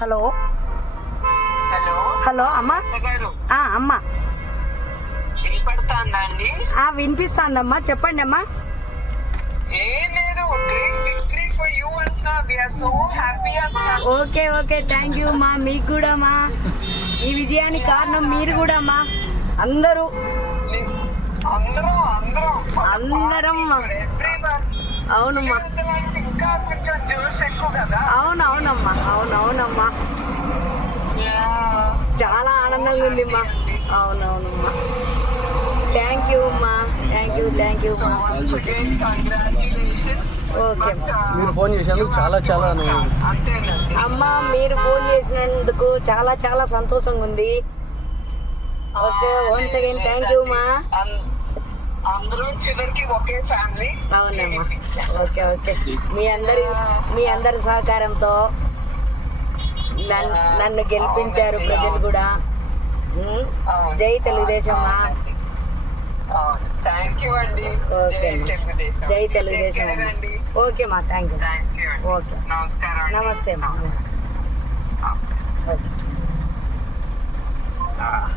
Hello hello hello అమ్మా. గారు అమ్మా వినపడుతుందా అండి? వినిపిస్తుందమ్మా, చెప్పండి అమ్మా. ఏం లేదు, గ్రేట్ విక్టరీ ఫర్ యూ అంటున్నా. వి ఆర్ సో హ్యాపీ అంటున్నా. ఓకే ఓకే, థ్యాంక్ యూ మా. మీకు కూడా మా, ఈ విజయానికి కారణం మీరు కూడా అమ్మా. అందరూ అందరం అవునమ్మా. ఇంకా కొంచెం జ్యూస్ ఎక్కువ కదా. అవునవునమ్మా, అవునవునమ్మా, చాలా ఆనందంగా ఉంది అమ్మా. అవునవునమ్మా, థ్యాంక్ యూ అమ్మా, థ్యాంక్ యూ అమ్మా. ఓకే మీరు ఫోన్ చేసినందుకు చాలా చాలా అమ్మా, మీరు ఫోన్ చేసినందుకు చాలా చాలా సంతోషంగా ఉంది. Okay, once again thank you అమ్మా. అందరూ చివరికి ఒకే ఫ్యామిలీ. అవునమ్మా, ఓకే ఓకే. మీ అందరి సహకారంతో నన్ను గెలిపించారు ప్రజలు కూడా. జై తెలుగుదేశం అమ్మా. థ్యాంక్ యూ అండి. ఓకే జై తెలుగుదేశం. ఓకే మా, థ్యాంక్ యూ. ఓకే, నమస్కారం. నమస్తే అమ్మా, నమస్తే. ఓకే.